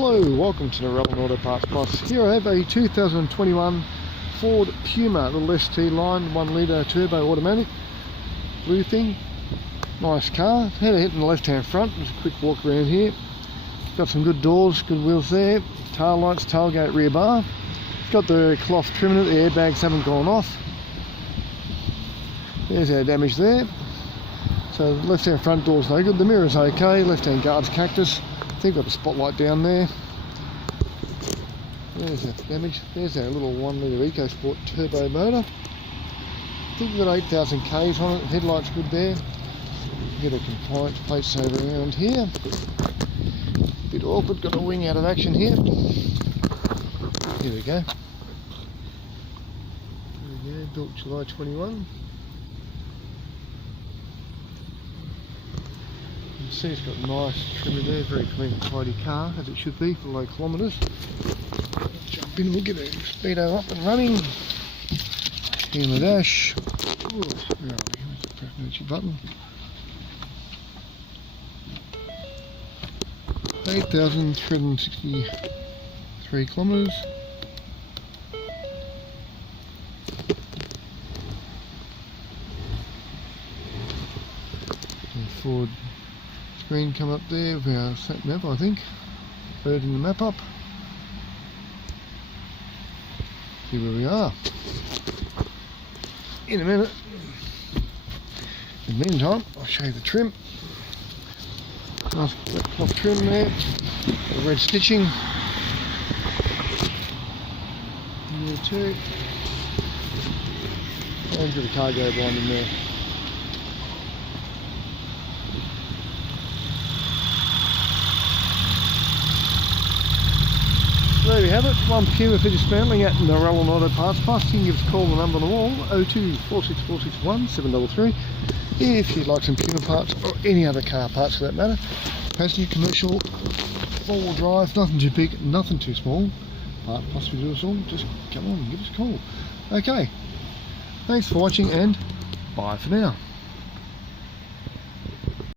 Hello, welcome to the Relevant Auto Parts Plus. Here I have a 2021 Ford Puma, little ST line, 1 litre turbo automatic, blue thing, nice car. Had a hit in the left hand front, just a quick walk around here. Got some good doors, good wheels there, tail lights, tailgate, rear bar. It's got the cloth trim in it, the airbags haven't gone off. There's our damage there. So the left hand front door's no good, the mirror's okay, left hand guard's cactus. I think I've got a spotlight down there. There's that damage. There's our little 1 litre EcoSport turbo motor. I think we've got 8,000 Ks on it. Headlight's good there. Get a compliance plates over around here. Bit awkward, got a wing out of action here. Here we go. There we go, built July 21. See, it's got a nice trim in there, very clean and tidy car, as it should be for low kilometres. Jump in, we'll get a speedo up and running. Here in the dash. Ooh, where are we? Where's the emergency button? 8,363 kilometres. Ford screen come up there with our sat nav, I think. Loading the map up. See where we are. In a minute. In the meantime, I'll show you the trim. Nice black cloth trim there. The red stitching. There too. And got a cargo blind in there. There we have it, one Puma for dismantling at the Relevant Auto Parts Plus. You can give us a call on the number on the wall, 02 46461 733, if you'd like some Puma parts or any other car parts for that matter. Passenger, commercial, 4-wheel drive, nothing too big, nothing too small. Part Plus we do us all, just come on and give us a call. Okay, thanks for watching and bye for now.